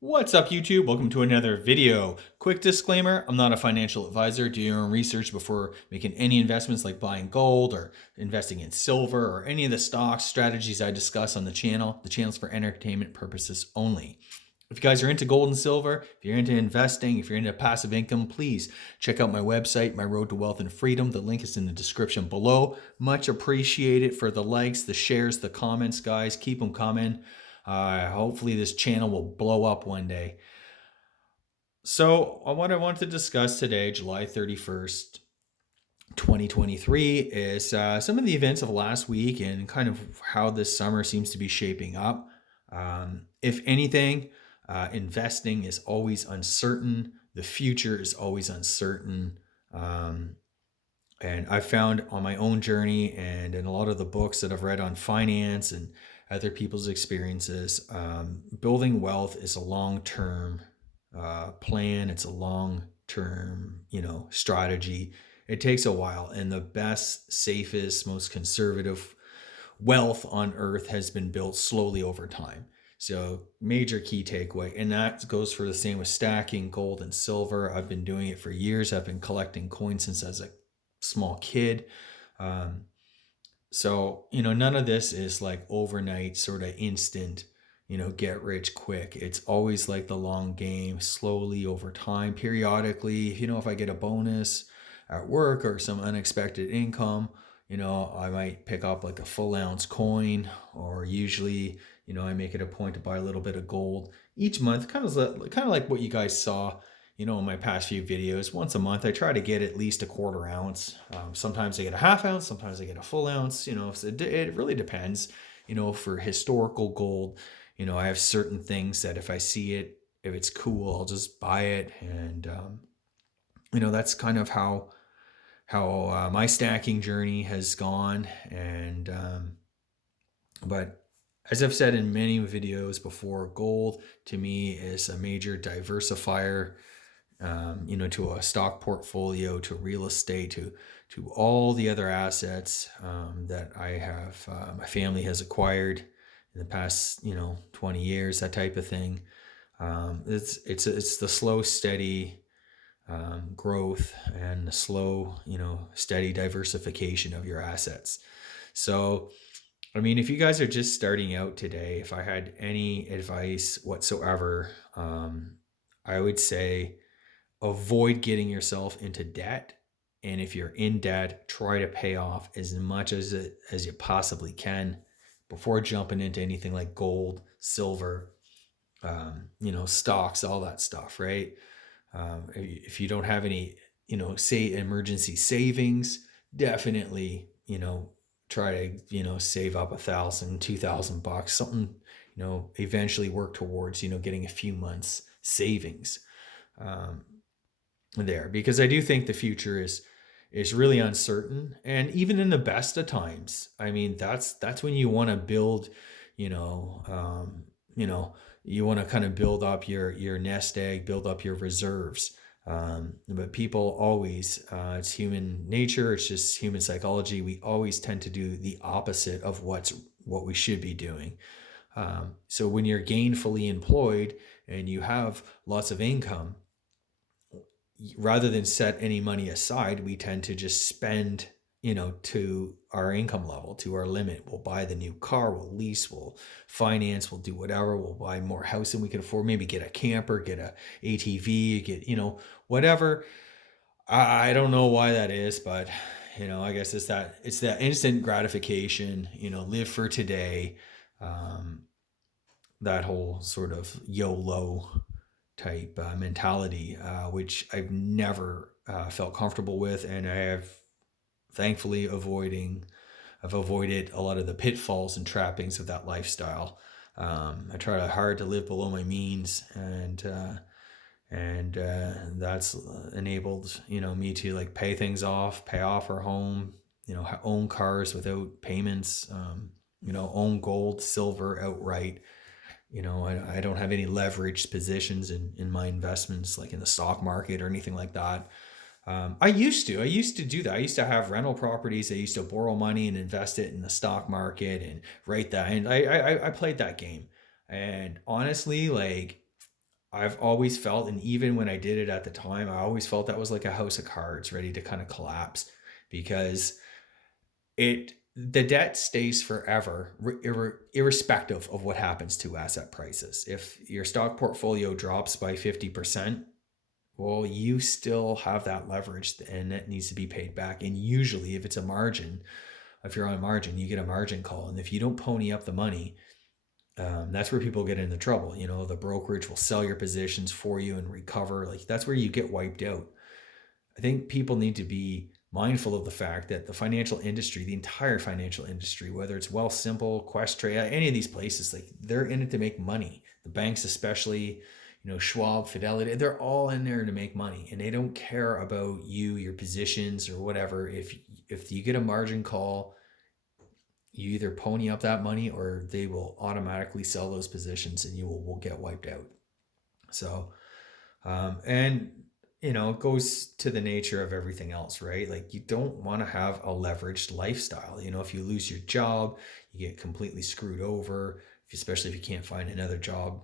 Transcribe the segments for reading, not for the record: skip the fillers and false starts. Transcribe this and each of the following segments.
What's up, YouTube? Welcome to another video. Quick disclaimer, I'm not a financial advisor. Do your own research before making any investments like buying gold or investing in silver or any of the stocks strategies I discuss on the channel. The channel's for entertainment purposes only. If you guys are into gold and silver, if you're into investing, if you're into passive income, please check out my website, My Road to Wealth and Freedom. The link is in the description below. Much appreciated for the likes, the shares, the comments, guys. Keep them coming. Hopefully, this channel will blow up one day. So, what I want to discuss today, July 31st, 2023, is some of the events of last week and kind of how this summer seems to be shaping up. If anything, investing is always uncertain, the future is always uncertain. And I found on my own journey and in a lot of the books that I've read on finance and other people's experiences, building wealth is a long term plan. It's a long term, strategy. It takes a while, and the best, safest, most conservative wealth on earth has been built slowly over time. So, major key takeaway, and that goes for the same with stacking gold and silver. I've been doing it for years. I've been collecting coins since I was a small kid. Um, so, none of this is like overnight, sort of instant, get rich quick. It's always like the long game, slowly over time, periodically. If I get a bonus at work or some unexpected income, I might pick up like a full ounce coin, or usually, I make it a point to buy a little bit of gold each month, kind of like what you guys saw in my past few videos. Once a month, I try to get at least a quarter ounce. Sometimes I get a half ounce, sometimes I get a full ounce. So it really depends. For historical gold, I have certain things that if I see it, if it's cool, I'll just buy it. And, that's kind of how my stacking journey has gone. And, but as I've said in many videos before, gold to me is a major diversifier, to a stock portfolio, to real estate, to all the other assets that I have, my family has acquired in the past, 20 years, that type of thing. It's the slow, steady growth and the slow, steady diversification of your assets. So, I mean, if you guys are just starting out today, if I had any advice whatsoever, I would say avoid getting yourself into debt. And if you're in debt, try to pay off as much as you possibly can before jumping into anything like gold, silver, stocks, all that stuff, right? If you don't have any, say emergency savings, definitely, try to, save up 1,000, 2,000 bucks, something, eventually work towards, getting a few months savings. Um, there, because I do think the future is really uncertain, and even in the best of times, I mean, that's when you want to build, you know um, you know you want to kind of build up your nest egg, build up your reserves. But people always, it's human nature, it's just human psychology, we always tend to do the opposite of what we should be doing. So when you're gainfully employed and you have lots of income, rather than set any money aside, we tend to just spend, to our income level, to our limit. We'll buy the new car, we'll lease, we'll finance, we'll do whatever. We'll buy more house than we can afford, maybe get a camper, get a ATV, get, whatever. I don't know why that is, but I guess it's that instant gratification, live for today. Um, that whole sort of YOLO type mentality, which I've never felt comfortable with, and I have thankfully I've avoided a lot of the pitfalls and trappings of that lifestyle. I try hard to live below my means, and that's enabled me to like pay things off, pay off our home, own cars without payments, own gold, silver outright. I don't have any leveraged positions in my investments, like in the stock market or anything like that. I used to do that. I used to have rental properties. I used to borrow money and invest it in the stock market and write that. And I played that game. And honestly, like, I've always felt, and even when I did it at the time, I always felt that was like a house of cards ready to kind of collapse, because the debt stays forever, irrespective of what happens to asset prices. If your stock portfolio drops by 50%, well, you still have that leverage and it needs to be paid back. And usually, if it's a margin, if you're on a margin, you get a margin call. And if you don't pony up the money, that's where people get into trouble. The brokerage will sell your positions for you and recover. Like, that's where you get wiped out. I think people need to be mindful of the fact that the financial industry, the entire financial industry, whether it's Wealthsimple, Questrade, any of these places, like, they're in it to make money. The banks, especially, Schwab, Fidelity, they're all in there to make money, and they don't care about you, your positions, or whatever. If you get a margin call, you either pony up that money or they will automatically sell those positions and you will get wiped out. So, and it goes to the nature of everything else, right? Like, you don't want to have a leveraged lifestyle. If you lose your job, you get completely screwed over, especially if you can't find another job,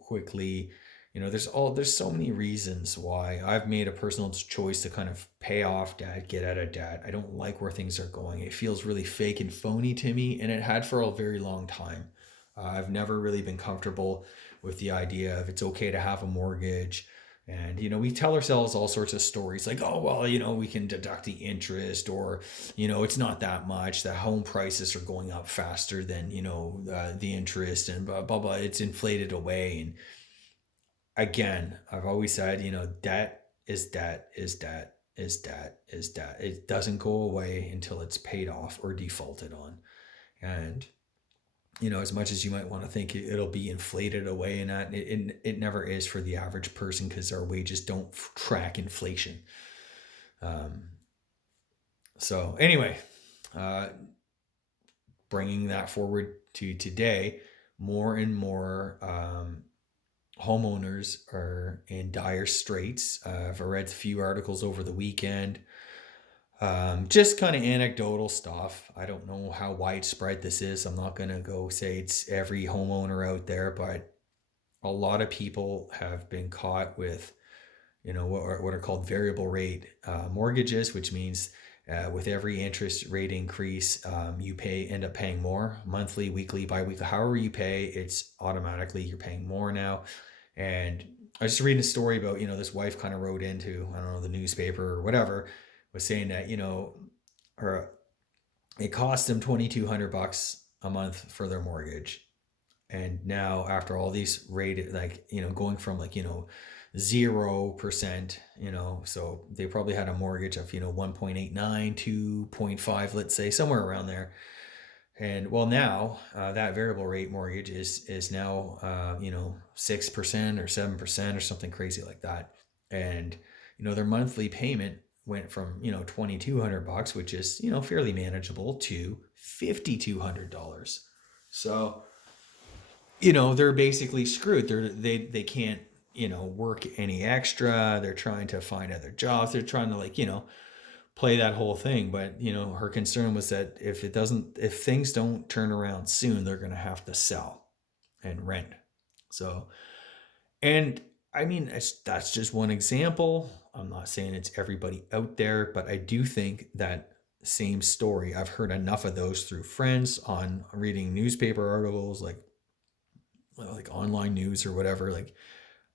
quickly. There's so many reasons why I've made a personal choice to kind of pay off debt, get out of debt. I don't like where things are going. It feels really fake and phony to me, and it had for a very long time. I've never really been comfortable with the idea of it's okay to have a mortgage. And, we tell ourselves all sorts of stories like, oh, well, we can deduct the interest, or, it's not that much. The home prices are going up faster than, the interest, and blah, blah, blah. It's inflated away. And again, I've always said, debt is debt is debt is debt is debt. It doesn't go away until it's paid off or defaulted on. And, as much as you might want to think it'll be inflated away, and that it never is for the average person, because our wages don't track inflation. So anyway, bringing that forward to today, more and more homeowners are in dire straits. I've read a few articles over the weekend, just kind of anecdotal stuff. I don't know how widespread this is. I'm not going to go say it's every homeowner out there, but a lot of people have been caught with, what are called variable rate mortgages, which means with every interest rate increase, you end up paying more monthly, weekly, bi-weekly, however you pay, it's automatically you're paying more now. And I was just reading a story about, this wife kind of wrote into, I don't know, the newspaper or whatever, was saying that, or it cost them $2,200 a month for their mortgage. And now, after all these rated, like, going from, like, 0%, so they probably had a mortgage of, 1.89, 2.5, let's say, somewhere around there. And well, now that variable rate mortgage is now 6% or 7% or something crazy like that. And their monthly payment went from $2,200, which is fairly manageable, to $5,200. So they're basically screwed. They can't work any extra. They're trying to find other jobs. They're trying to play that whole thing. But her concern was that if things don't turn around soon, they're going to have to sell and rent. So, and I mean, that's just one example. I'm not saying it's everybody out there, but I do think that same story, I've heard enough of those through friends, on reading newspaper articles, like online news or whatever. Like,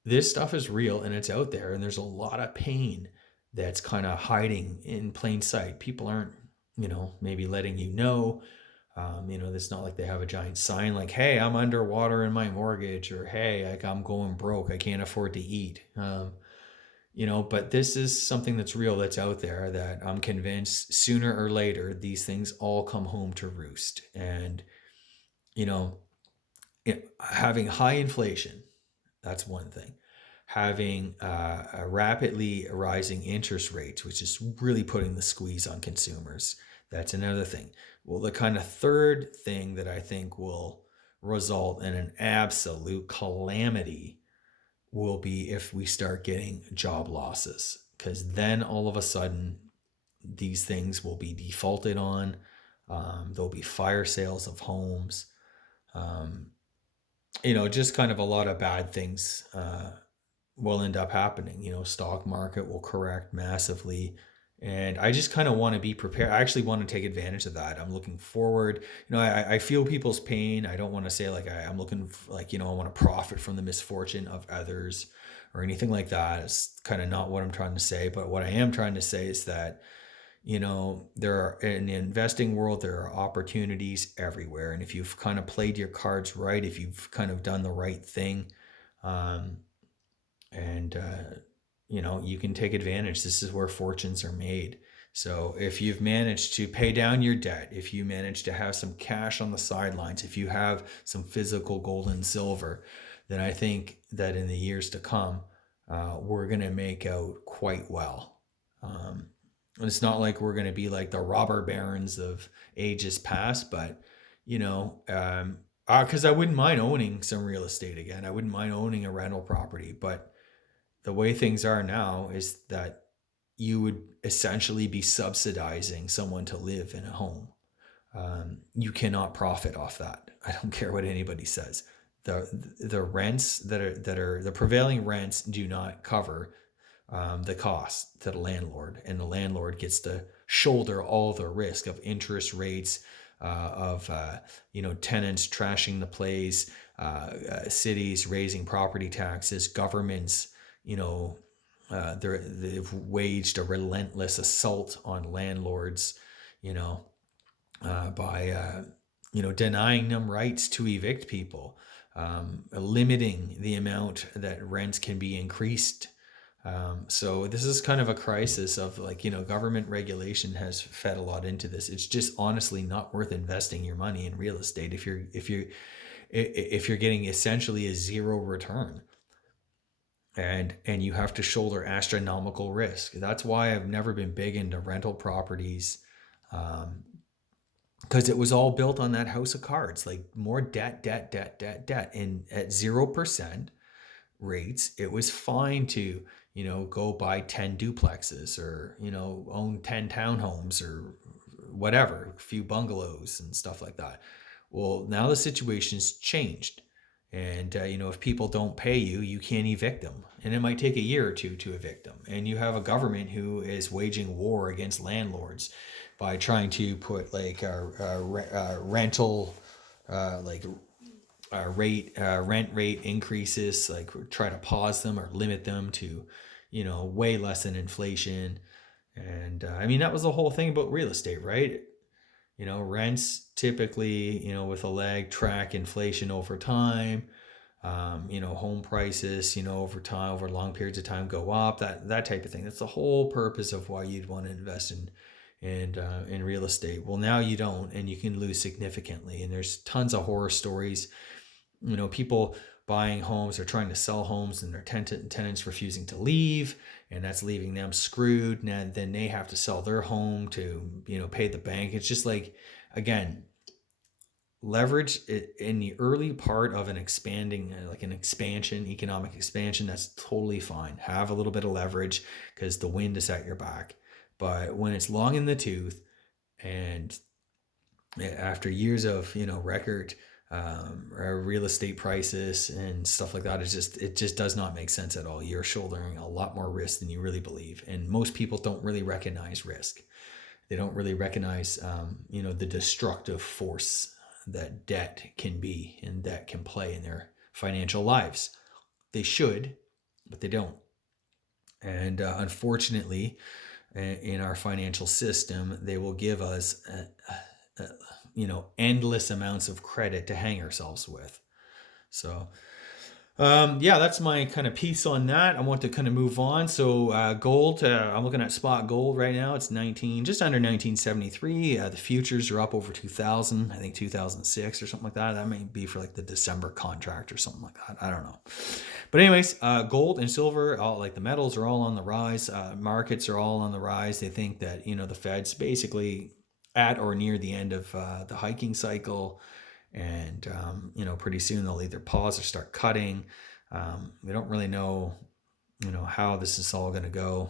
this stuff is real and it's out there, and there's a lot of pain that's kind of hiding in plain sight. People aren't, maybe letting it's not like they have a giant sign like, hey, I'm underwater in my mortgage, or hey, like, I'm going broke, I can't afford to eat. But this is something that's real, that's out there, that I'm convinced sooner or later these things all come home to roost. And having high inflation, that's one thing. Having a rapidly rising interest rates, which is really putting the squeeze on consumers, that's another thing. Well, the kind of third thing that I think will result in an absolute calamity will be if we start getting job losses, because then all of a sudden these things will be defaulted on. There'll be fire sales of homes. Just kind of a lot of bad things will end up happening. Stock market will correct massively. And I just kind of want to be prepared. I actually want to take advantage of that. I'm looking forward. I feel people's pain. I don't want to say like I'm looking like, I want to profit from the misfortune of others or anything like that. It's kind of not what I'm trying to say. But what I am trying to say is that, there are in the investing world, there are opportunities everywhere. And if you've kind of played your cards right, if you've kind of done the right thing, um, and you can take advantage. This is where fortunes are made. So if you've managed to pay down your debt, if you manage to have some cash on the sidelines, if you have some physical gold and silver, then I think that in the years to come, we're going to make out quite well. um, and it's not like we're going to be like the robber barons of ages past, but because I wouldn't mind owning some real estate again. I wouldn't mind owning a rental property, but the way things are now is that you would essentially be subsidizing someone to live in a home. You cannot profit off that. I don't care what anybody says. The rents that are the prevailing rents do not cover the cost to the landlord, and the landlord gets to shoulder all the risk of interest rates, of tenants trashing the place, cities raising property taxes, governments, you know, they've waged a relentless assault on landlords, you know, by denying them rights to evict people, limiting the amount that rents can be increased. So this is kind of a crisis of like, government regulation has fed a lot into this. It's just honestly not worth investing your money in real estate if you're getting essentially a zero return, and you have to shoulder astronomical risk. That's why I've never been big into rental properties, because it was all built on that house of cards, like more debt, debt, debt, debt, debt, and at 0% rates, it was fine to, go buy 10 duplexes, or, own 10 townhomes, or whatever, a few bungalows and stuff like that. Well, now the situation's changed. And, if people don't pay you, you can't evict them. And it might take a year or two to evict them. And you have a government who is waging war against landlords by trying to put like a rental, like rent rate increases, like try to pause them or limit them to, way less than inflation. And I mean, that was the whole thing about real estate, right? Rents typically, with a lag, track inflation over time. Home prices, over time, over long periods of time, go up. That type of thing. That's the whole purpose of why you'd want to invest in real estate. Well, now you don't, and you can lose significantly. And there's tons of horror stories. People buying homes or trying to sell homes, and their tenants refusing to leave, and that's leaving them screwed. And then they have to sell their home to, pay the bank. It's just like, again, leverage it in the early part of an expanding, like an expansion, economic expansion. That's totally fine. Have a little bit of leverage because the wind is at your back. But when it's long in the tooth, and after years of, record real estate prices and stuff like that, it just does not make sense at all. You're shouldering a lot more risk than you really believe, and most people don't really recognize risk. They don't really recognize the destructive force that debt can be and debt can play in their financial lives. They should, but they don't. And unfortunately, in our financial system, they will give us endless amounts of credit to hang ourselves with. So yeah, that's my kind of piece on that. I want to kind of move on. So gold, I'm looking at spot gold right now. It's just under 1973. The futures are up over 2000, I think 2006 or something like that. That might be for like the December contract or something like that. I don't know. But anyways, gold and silver, all like the metals, are all on the rise. Markets are all on the rise. They think that, the Fed's basically at or near the end of the hiking cycle. And pretty soon they'll either pause or start cutting. We don't really know how this is all going to go.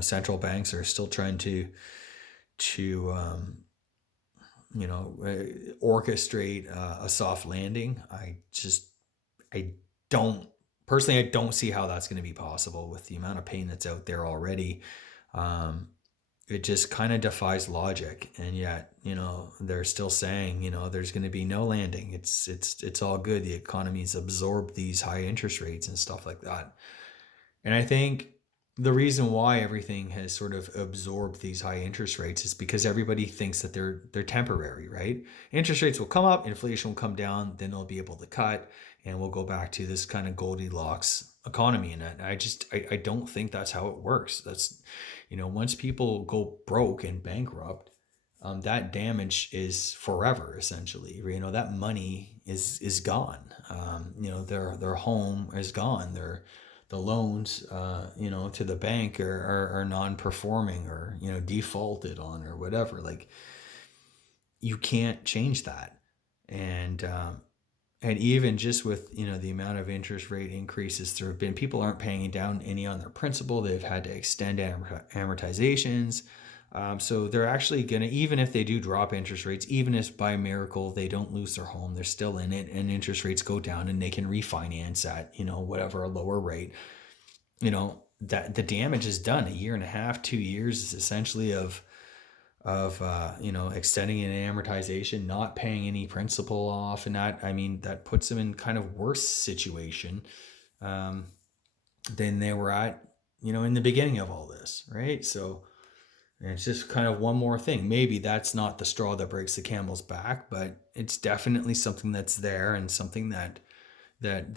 Central banks are still trying to orchestrate a soft landing. I don't personally, I don't see how that's going to be possible with the amount of pain that's out there already. Um, it just kind of defies logic, and yet, they're still saying, there's going to be no landing. It's all good. The economy's absorbed these high interest rates and stuff like that. And I think the reason why everything has sort of absorbed these high interest rates is because everybody thinks that they're temporary, right? Interest rates will come up, inflation will come down, then they'll be able to cut, and we'll go back to this kind of Goldilocks economy. And I don't think that's how it works. That's, once people go broke and bankrupt, that damage is forever, essentially. That money is gone. Their home is gone. The loans, to the bank are non-performing, or, defaulted on, or whatever. Like, you can't change that. And even just with, the amount of interest rate increases there have been, people aren't paying down any on their principal. They've had to extend amortizations. So they're actually going to, even if they do drop interest rates, even if by miracle they don't lose their home, they're still in it, and interest rates go down and they can refinance at, whatever, a lower rate, that the damage is done. A year and a half, 2 years is essentially of extending an amortization, not paying any principal off. And that puts them in kind of worse situation than they were at, in the beginning of all this. Right. So, and it's just kind of one more thing. Maybe that's not the straw that breaks the camel's back, but it's definitely something that's there, and something that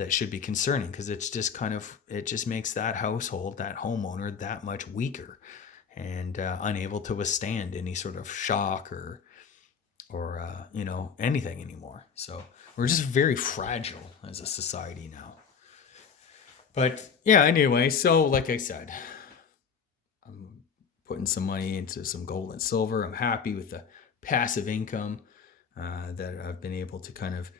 should be concerning, because it just makes that household, that homeowner, that much weaker, and unable to withstand any sort of shock or anything anymore. So we're just very fragile as a society now. But yeah, anyway, so like I said, I'm putting some money into some gold and silver. I'm happy with the passive income that I've been able to kind of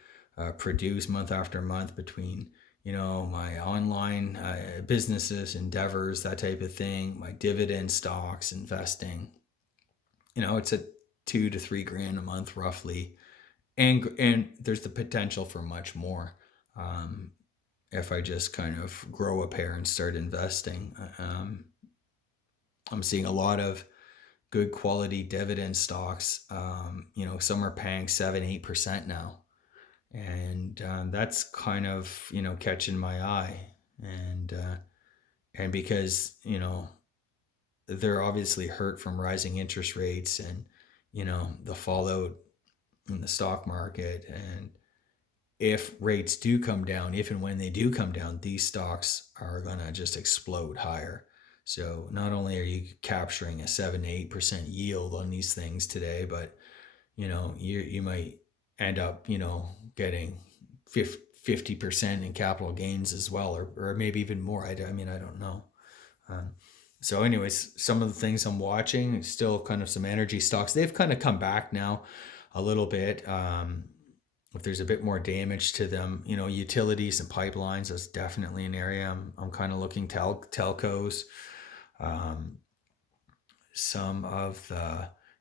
produce month after month between, my online businesses, endeavors, that type of thing, my dividend stocks, investing. It's at 2 to 3 grand a month roughly, and there's the potential for much more if I just kind of grow a pair and start investing. I'm seeing a lot of good quality dividend stocks. Some are paying 7-8% now, and that's kind of catching my eye. And because they're obviously hurt from rising interest rates, and the fallout in the stock market. And if rates do come down, if and when they do come down, these stocks are going to just explode higher. So not only are you capturing a 7 to 8% yield on these things today, but you might end up getting 50% in capital gains as well, or maybe even more. I don't know. So anyways, some of the things I'm watching, still kind of some energy stocks. They've kind of come back now a little bit. If there's a bit more damage to them, utilities and pipelines, that's definitely an area I'm kind of looking. Telcos.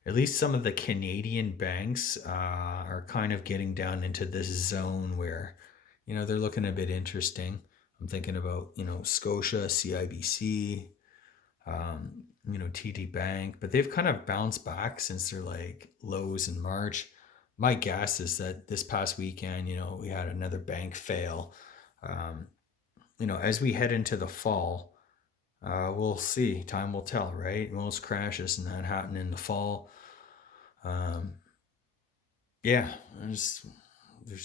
At least some of the Canadian banks are kind of getting down into this zone where, they're looking a bit interesting. I'm thinking about, Scotia, CIBC, TD Bank, but they've kind of bounced back since their like lows in March. My guess is that this past weekend, we had another bank fail. As we head into the fall, we'll see. Time will tell, right? Most crashes and that happen in the fall. Yeah, there's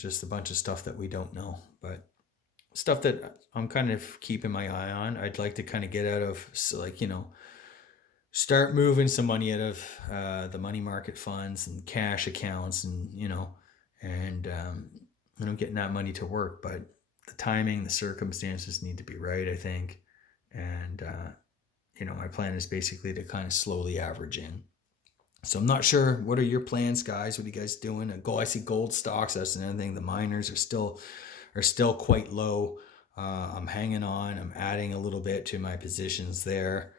just a bunch of stuff that we don't know, but stuff that I'm kind of keeping my eye on. I'd like to kind of get out of, so start moving some money out of the money market funds and cash accounts, and getting that money to work. But the timing, the circumstances need to be right, I think. And my plan is basically to kind of slowly average in. So I'm not sure. What are your plans, guys? What are you guys doing? I see gold stocks. That's another thing. The miners are still quite low. I'm hanging on. I'm adding a little bit to my positions there.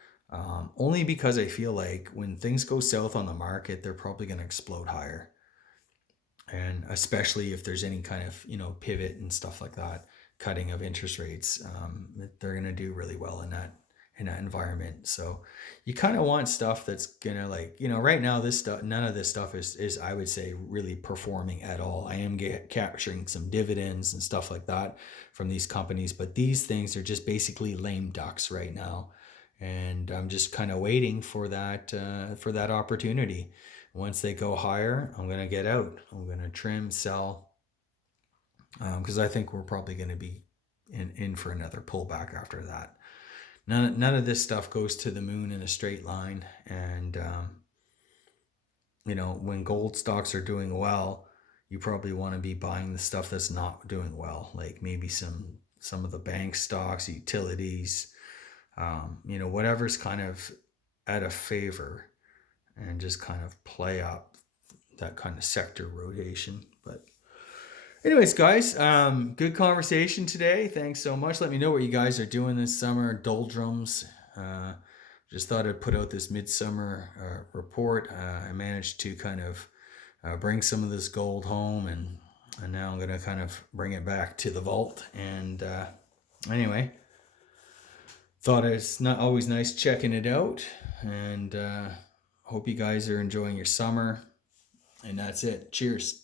Only because I feel like when things go south on the market, they're probably going to explode higher. And especially if there's any kind of, pivot and stuff like that. cutting of interest rates, they're going to do really well in that environment. So you kind of want stuff that's gonna, like, right now this stuff, none of this stuff is I would say really performing at all. I am capturing some dividends and stuff like that from these companies, but these things are just basically lame ducks right now, and I'm just kind of waiting for that opportunity. Once they go higher, I'm gonna get out. I'm gonna trim, sell, because I think we're probably going to be in for another pullback after that. None of this stuff goes to the moon in a straight line, and when gold stocks are doing well, you probably want to be buying the stuff that's not doing well, like maybe some of the bank stocks, utilities, whatever's kind of at a favor, and just kind of play up that kind of sector rotation. But anyways, guys, good conversation today. Thanks so much. Let me know what you guys are doing this summer. Doldrums. Just thought I'd put out this midsummer report. I managed to kind of bring some of this gold home, and now I'm going to kind of bring it back to the vault. And anyway, thought it's not always nice checking it out, and hope you guys are enjoying your summer. And that's it. Cheers.